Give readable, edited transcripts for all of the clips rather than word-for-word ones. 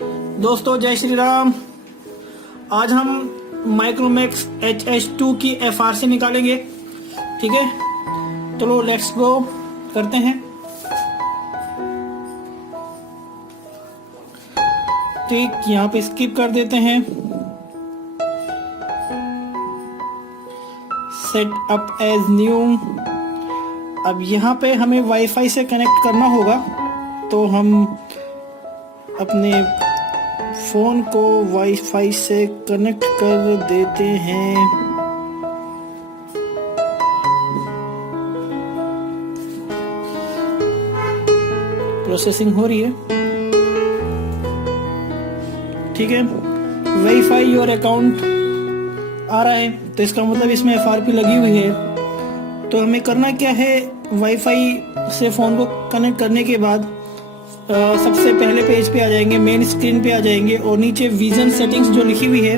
दोस्तों जय श्री राम। आज हम माइक्रोमैक्स HS2 की FRC निकालेंगे। ठीक है, चलो लेट्स गो करते हैं। ठीक, यहाँ पे स्किप कर देते हैं। Set up as new. अब यहाँ पे हमें वाईफाई से कनेक्ट करना होगा, तो हम अपने फोन को वाईफाई से कनेक्ट कर देते हैं। प्रोसेसिंग हो रही है। ठीक है, वेरीफाई योर अकाउंट आ रहा है, तो इसका मतलब इसमें FRP लगी हुई है। तो हमें करना क्या है, वाईफाई से फोन को कनेक्ट करने के बाद सबसे पहले पेज पे आ जाएंगे, मेन स्क्रीन पे आ जाएंगे और नीचे विजन सेटिंग्स जो लिखी हुई है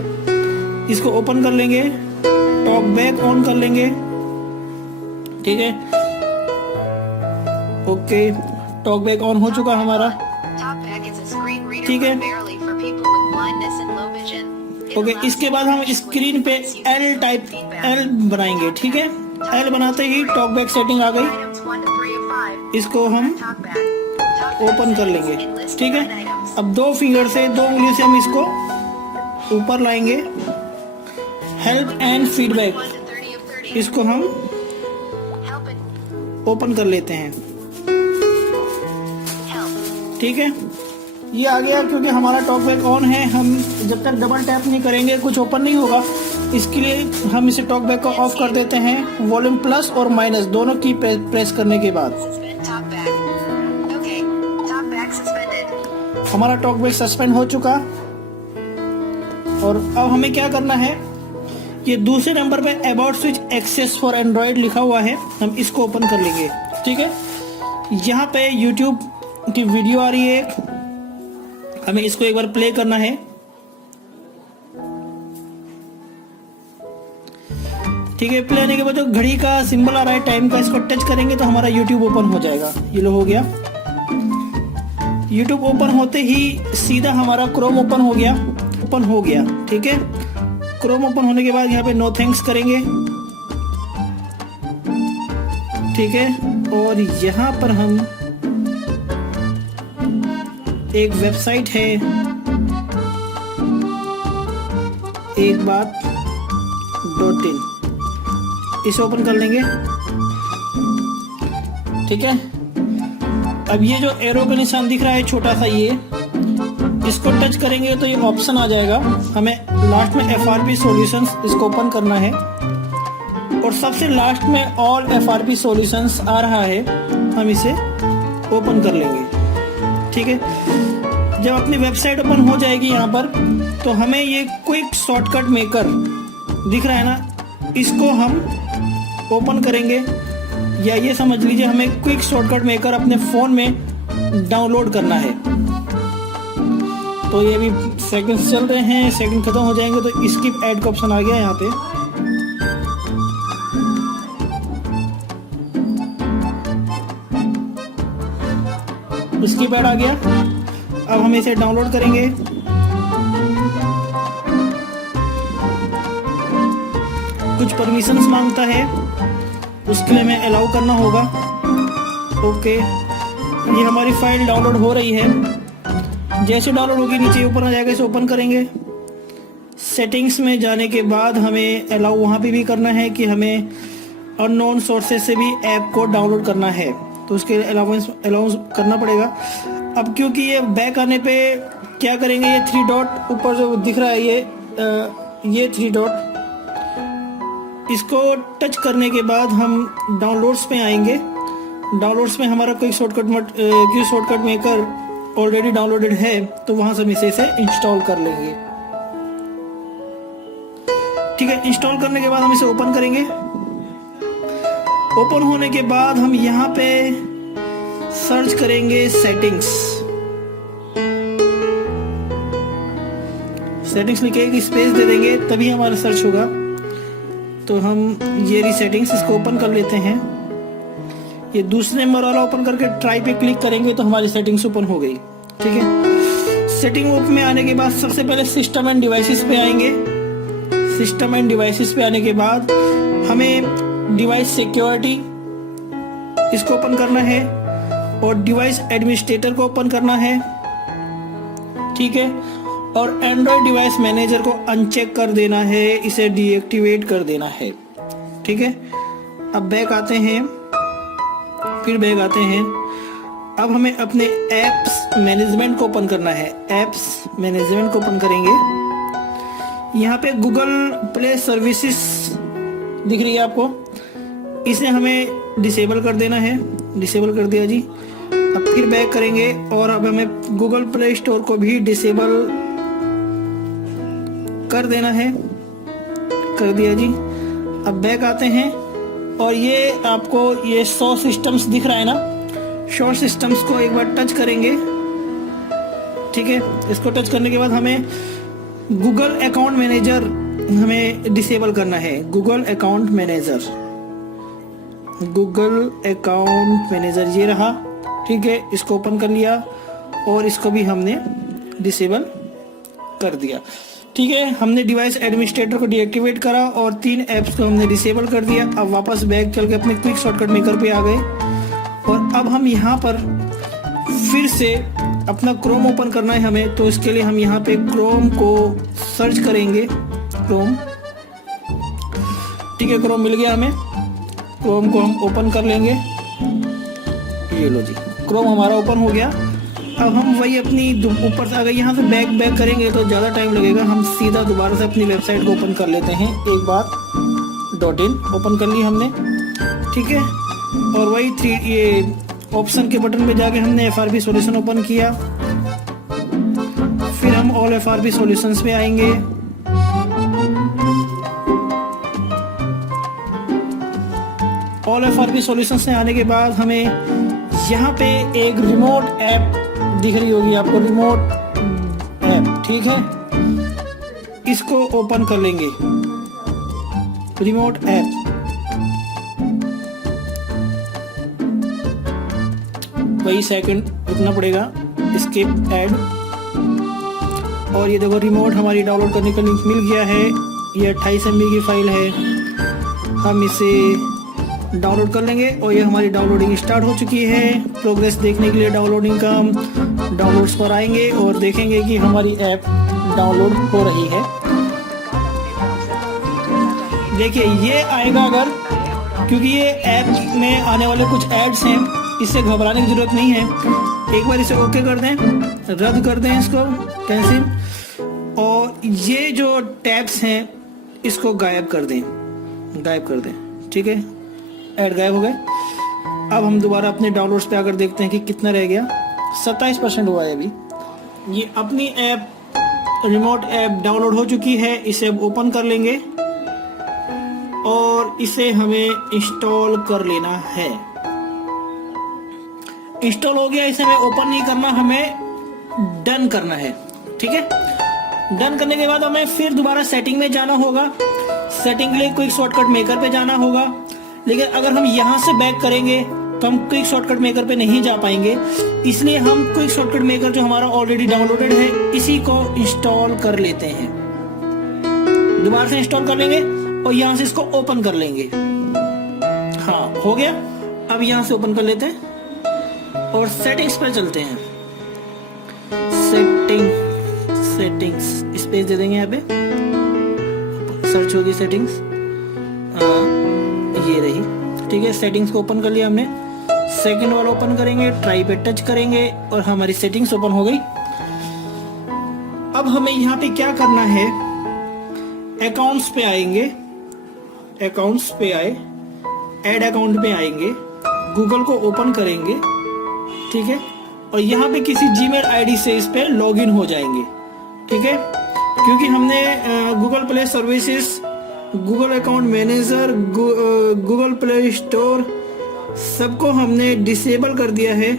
इसको ओपन कर लेंगे, टॉक बैक ऑन कर लेंगे। ठीक है, ओके, टॉक बैक ऑन हो चुका हमारा। ठीक है, ओके, इसके बाद हम स्क्रीन पे L बनाएंगे। ठीक है, L बनाते ही टॉक बैक सेटिंग आ गई, इसको हम ओपन कर लेंगे। ठीक है, अब दो फिंगर से, दो उंगली से हम इसको ऊपर लाएंगे। हेल्प एंड फीडबैक, इसको हम ओपन कर लेते हैं। ठीक है, ये आ गया क्योंकि हमारा टॉकबैक ऑन है। हम जब तक डबल टैप नहीं करेंगे कुछ ओपन नहीं होगा, इसके लिए हम इसे टॉकबैक को ऑफ कर देते हैं। वॉल्यूम प्लस और माइनस दोनों की प्रेस करने के बाद हमारा टॉकबैक सस्पेंड हो चुका। और अब हमें क्या करना है, ये दूसरे नंबर पे about switch access for Android लिखा हुआ है, हम इसको ओपन कर लेंगे। ठीक है, यहाँ पे यूट्यूब की वीडियो आ रही है, हमें इसको एक बार प्ले करना है। ठीक है, प्ले आने के बाद जो घड़ी का सिंबल आ रहा है टाइम का, इसको टच करेंगे तो हमारा यूट्यूब ओपन हो जाएगा। ये लो हो गया। यूट्यूब ओपन होते ही सीधा हमारा क्रोम ओपन हो गया। ठीक है, क्रोम ओपन होने के बाद यहाँ पे नो थैंक्स करेंगे। ठीक है, और यहाँ पर हम एक वेबसाइट है एक बात .in, इसे ओपन कर लेंगे। ठीक है, अब ये जो एरो का निशान दिख रहा है छोटा सा, ये इसको टच करेंगे तो ये ऑप्शन आ जाएगा। हमें लास्ट में FRP सॉल्यूशंस इसको ओपन करना है और सबसे लास्ट में ऑल FRP सॉल्यूशंस आ रहा है, हम इसे ओपन कर लेंगे। ठीक है, जब अपनी वेबसाइट ओपन हो जाएगी यहाँ पर, तो हमें ये क्विक शॉर्टकट मेकर दिख रहा है ना, इसको हम ओपन करेंगे। या ये समझ लीजिए हमें क्विक शॉर्टकट मेकर अपने फ़ोन में डाउनलोड करना है। तो ये अभी सेकंड्स चल रहे हैं, सेकंड खत्म हो जाएंगे तो स्किप ऐड का ऑप्शन आ गया यहाँ पे। स्किप ऐड आ गया। अब हम इसे डाउनलोड करेंगे। कुछ परमिशंस मांगता है, उसके लिए हमें अलाउ करना होगा। ओके, ये हमारी फाइल डाउनलोड हो रही है। जैसे डाउनलोड होगी नीचे ऊपर आ जाएगा, इसे ओपन करेंगे। सेटिंग्स में जाने के बाद हमें अलाउ वहाँ पे भी करना है कि हमें अननोन सोर्सेज से भी ऐप को डाउनलोड करना है, तो उसके अलाउंस करना पड़ेगा। अब क्योंकि ये बैक आने पे क्या करेंगे, ये 3 डॉट ऊपर जो दिख रहा है, ये 3 डॉट, इसको टच करने के बाद हम डाउनलोड्स पे आएंगे। डाउनलोड्स में हमारा कोई शॉर्टकट मेकर ऑलरेडी डाउनलोडेड है, तो वहां से हम इसे इंस्टॉल कर लेंगे। ठीक है, इंस्टॉल करने के बाद हम इसे ओपन करेंगे। ओपन होने के बाद हम यहाँ पे सर्च करेंगे सेटिंग्स लिखे एक स्पेस दे देंगे, तभी हमारा सर्च होगा। तो हम ये रही सेटिंग्स, इसको ओपन कर लेते हैं। ये दूसरे नंबर वाला ओपन करके ट्राई पे क्लिक करेंगे तो हमारी सेटिंग्स ओपन हो गई। ठीक है, सेटिंग ऑफ में आने के बाद सबसे पहले सिस्टम एंड डिवाइसेस पे आएंगे। सिस्टम एंड डिवाइसेस पे आने के बाद हमें डिवाइस सिक्योरिटी इसको ओपन करना है और डिवाइस एडमिनिस्ट्रेटर को ओपन करना है, ठीक है। और एंड्रॉइड डिवाइस मैनेजर को अनचेक कर देना है, इसे डीएक्टिवेट कर देना है, ठीक है। अब बैक आते हैं, फिर बैक आते हैं। अब हमें अपने एप्स मैनेजमेंट को ओपन करना है। एप्स मैनेजमेंट को ओपन करेंगे। यहाँ पे गूगल प्ले सर्विसेज दिख रही है आपको, इसे हमें डिसेबल कर देना है। डिसेबल कर दिया जी। अब फिर बैक करेंगे और अब हमें गूगल प्ले स्टोर को भी डिसेबल कर देना है। कर दिया जी। अब बैक आते हैं और ये आपको ये 100 सिस्टम्स दिख रहा है ना, 100 सिस्टम्स को एक बार टच करेंगे, ठीक है। इसको टच करने के बाद हमें गूगल अकाउंट मैनेजर हमें डिसेबल करना है। Google account manager, Google account manager ये रहा, ठीक है। इसको ओपन कर लिया और इसको भी हमने डिसेबल कर दिया, ठीक है। हमने डिवाइस एडमिनिस्ट्रेटर को डीएक्टिवेट करा और 3 ऐप्स को हमने डिसेबल कर दिया। अब वापस बैक चल के अपने क्विक शॉर्टकट मेकर पे आ गए और अब हम यहाँ पर फिर से अपना क्रोम ओपन करना है हमें। तो इसके लिए हम यहाँ पे क्रोम को सर्च करेंगे। क्रोम, ठीक है, क्रोम मिल गया हमें। क्रोम को हम ओपन कर लेंगे। ये लो जी, क्रोम हमारा ओपन हो गया। अब हम वही अपनी ऊपर से आ गए, यहाँ से बैक करेंगे तो ज़्यादा टाइम लगेगा। हम सीधा दोबारा से अपनी वेबसाइट को ओपन कर लेते हैं। एक बार .in ओपन कर ली हमने, ठीक है। और वही ये ऑप्शन के बटन पे जाके हमने FRP सॉल्यूशन ओपन किया। फिर हम ऑल FRP सॉल्यूशंस पे आएंगे। ऑल FRP सॉल्यूशंस से आने के बाद हमें यहाँ पे एक रिमोट ऐप दिख रही होगी आपको, रिमोट ऐप, ठीक है। इसको ओपन कर लेंगे, रिमोट ऐप। वही सेकंड रुकना पड़ेगा, स्किप ऐड। और ये देखो रिमोट हमारी डाउनलोड करने का लिंक मिल गया है। ये 28 MB की फाइल है। हम इसे डाउनलोड कर लेंगे और ये हमारी डाउनलोडिंग स्टार्ट हो चुकी है। प्रोग्रेस देखने के लिए डाउनलोडिंग का हम डाउनलोड्स पर आएंगे और देखेंगे कि हमारी ऐप डाउनलोड हो रही है। देखिए ये आएगा अगर, क्योंकि ये ऐप में आने वाले कुछ एड्स हैं, इससे घबराने की जरूरत नहीं है। एक बार इसे ओके कर दें, रद्द कर दें इसको, कैंसिल। और ये जो टैब्स हैं इसको गायब कर दें, गायब कर दें, ठीक है। ऐड गायब हो गए। अब हम दोबारा अपने डाउनलोड्स पे आकर देखते हैं कि कितना रह गया। 27% हुआ है अभी। ये अपनी ऐप, रिमोट ऐप डाउनलोड हो चुकी है। इसे अब ओपन कर लेंगे और इसे हमें इंस्टॉल कर लेना है। इंस्टॉल हो गया, इसे हमें ओपन नहीं करना, हमें डन करना है, ठीक है। डन करने के बाद हमें फिर दोबारा सेटिंग में जाना होगा। सेटिंग के लिए क्विक शॉर्टकट मेकर पे जाना होगा। लेकिन अगर हम यहाँ से बैक करेंगे तो हम क्विक शॉर्टकट मेकर पे नहीं जा पाएंगे, इसलिए हम क्विक शॉर्टकट मेकर जो हमारा ऑलरेडी डाउनलोडेड है इसी को इंस्टॉल कर लेते हैं। दोबारा से इंस्टॉल कर लेंगे और यहाँ से इसको ओपन कर लेंगे। हाँ, हो गया। अब यहाँ से ओपन कर लेते हैं और सेटिंग्स पर चलते हैं। सेटिंग्स स्पेस दे देंगे, यहाँ पे सर्च होगी सेटिंग्स, ये रही, ठीक है। सेटिंग्स को ओपन कर लिया हमने। सेकंड वाला ओपन करेंगे, ट्राई पे टच करेंगे और हमारी सेटिंग्स ओपन हो गई। अब हमें यहाँ पे क्या करना है, अकाउंट्स पे आएंगे, अकाउंट्स पे आए, ऐड अकाउंट पे आएंगे, गूगल को ओपन करेंगे, ठीक है। और यहाँ पे किसी जीमेल आईडी से इस पे लॉगिन हो जाएंगे, ठीक है। क्योंकि हमने Google play services, Google account manager, Google play store सबको हमने डिसेबल कर दिया है,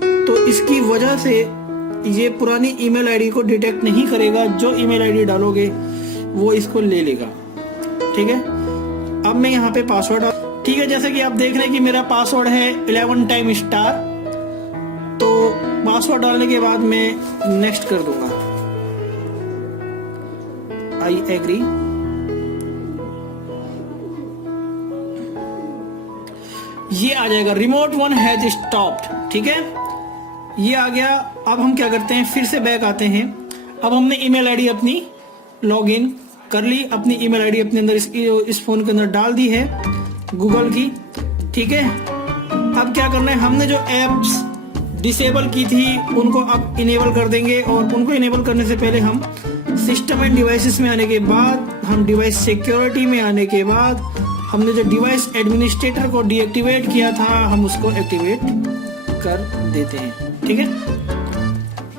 तो इसकी वजह से ये पुरानी ईमेल आईडी को डिटेक्ट नहीं करेगा। जो ईमेल आईडी डालोगे वो इसको ले लेगा, ठीक है। अब मैं यहाँ पे पासवर्ड, ठीक है, जैसे कि आप देख रहे हैं कि मेरा पासवर्ड है 11 टाइम स्टार। तो पासवर्ड डालने के बाद मैं नेक्स्ट कर दूंगा, आई एग्री। ये आ जाएगा रिमोट वन हैज स्टॉप्ड, ठीक है, ये आ गया। अब हम क्या करते हैं, फिर से बैक आते हैं। अब हमने ईमेल आईडी अपनी लॉगिन कर ली, अपनी ईमेल आईडी अपने अंदर इस फोन के अंदर डाल दी है गूगल की, ठीक है। अब क्या करना है, हमने जो एप्स डिसेबल की थी उनको अब इनेबल कर देंगे, और उनको इनेबल करने से पहले हम सिस्टम एंड डिवाइसेस में आने के बाद, हम डिवाइस सिक्योरिटी में आने के बाद, हमने जो डिवाइस एडमिनिस्ट्रेटर को डीएक्टिवेट किया था हम उसको एक्टिवेट कर देते हैं, ठीक है।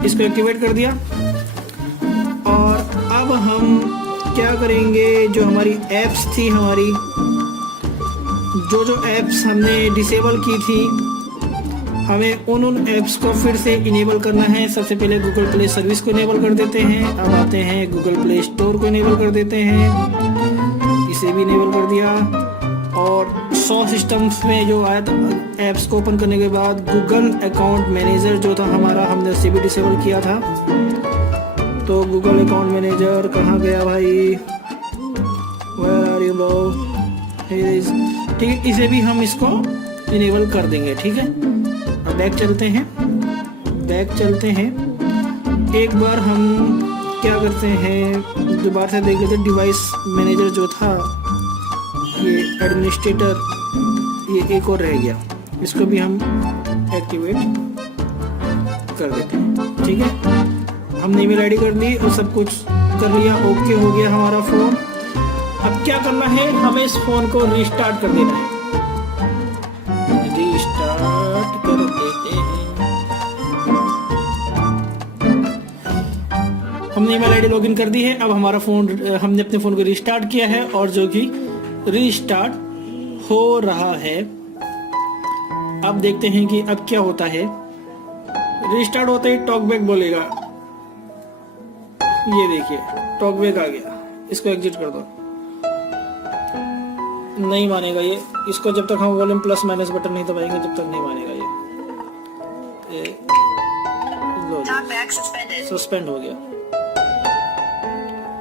इसको एक्टिवेट कर दिया, और अब हम क्या करेंगे, जो हमारी एप्स थी, हमारी जो एप्स हमने डिसेबल की थी, हमें उन एप्स को फिर से इनेबल करना है। सबसे पहले गूगल प्ले सर्विस को इनेबल कर देते हैं। अब आते हैं गूगल प्ले स्टोर को इनेबल कर देते हैं, इसे भी इनेबल कर दिया। और 100 सिस्टम्स में जो आया था एप्स को ओपन करने के बाद गूगल अकाउंट मैनेजर जो था हमारा, हमने उसे भी डिसेबल किया था। तो गूगल अकाउंट मैनेजर कहाँ गया भाई, वेयर आर यू ब्रो, ठीक है, इसे भी हम इसको इनेबल कर देंगे, ठीक है। अब बैक चलते हैं, एक बार हम क्या करते हैं, दोबारा से देख लेते हैं। डिवाइस मैनेजर जो था, ये एडमिनिस्ट्रेटर, ये एक और रह गया, इसको भी हम एक्टिवेट कर देते हैं, ठीक है। हमने ईमेल आईडी कर दी और सब कुछ कर लिया, ओके हो गया हमारा फ़ोन। अब क्या करना है, हमें इस फ़ोन को रिस्टार्ट कर देना है, रिस्टार्ट कर देते हैं। हमने ईमेल आईडी लॉगिन कर दी है। अब हमारा फ़ोन, हमने अपने फ़ोन को रिस्टार्ट किया है, और जो कि रिस्टार्ट हो रहा है। अब देखते हैं कि अब क्या होता है। रिस्टार्ट होते ही टॉकबैक बोलेगा, ये देखिए टॉकबैक आ गया, इसको एग्जिट कर दो। नहीं मानेगा ये, इसको जब तक हम वॉल्यूम प्लस माइनस बटन नहीं दबाएंगे जब तक नहीं मानेगा ये सस्पेंड हो गया,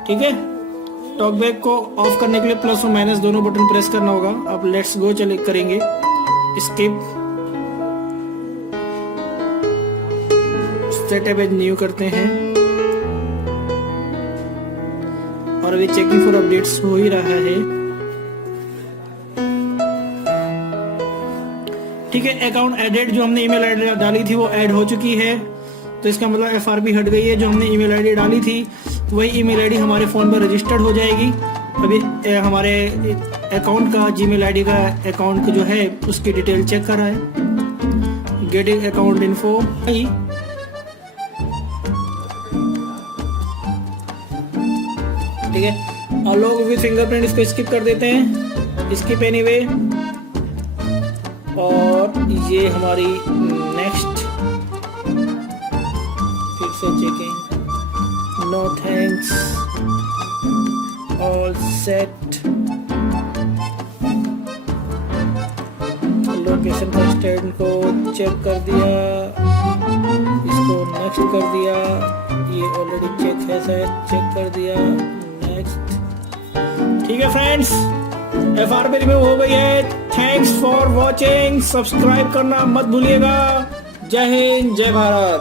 ठीक है। टॉकबैक को ऑफ करने के लिए प्लस और माइनस दोनों बटन प्रेस करना होगा। अब लेट्स गो चले करेंगे, स्किप, सेटअप एज न्यू करते हैं, और अभी चेकिंग फॉर अपडेट्स हो ही रहा है, ठीक है। अकाउंट एडेड, जो हमने ईमेल आईडी डाली थी वो ऐड हो चुकी है, तो इसका मतलब एफआरपी हट गई है। जो हमने ईमेल आईडी डाली थी वही ईमेल आईडी हमारे फ़ोन पर रजिस्टर्ड हो जाएगी। अभी हमारे अकाउंट का, जीमेल आईडी का अकाउंट का जो है उसकी डिटेल चेक कर रहा है, गेटिंग अकाउंट इन्फो, ठीक है। अनलॉक विद फिंगरप्रिंट, इसको स्किप कर देते हैं, स्किप एनीवे। और ये हमारी नेक्स्ट, फिर से checking, no thanks, all set, location का स्टैंड को चेक कर दिया, इसको नेक्स्ट कर दिया, ये ऑलरेडी चेक है शायद, चेक कर दिया, नेक्स्ट, ठीक है फ्रेंड्स, एफआरपी रिमूव हो गई है। थैंक्स फॉर वॉचिंग, सब्सक्राइब करना मत भूलिएगा। जय हिंद, जय भारत।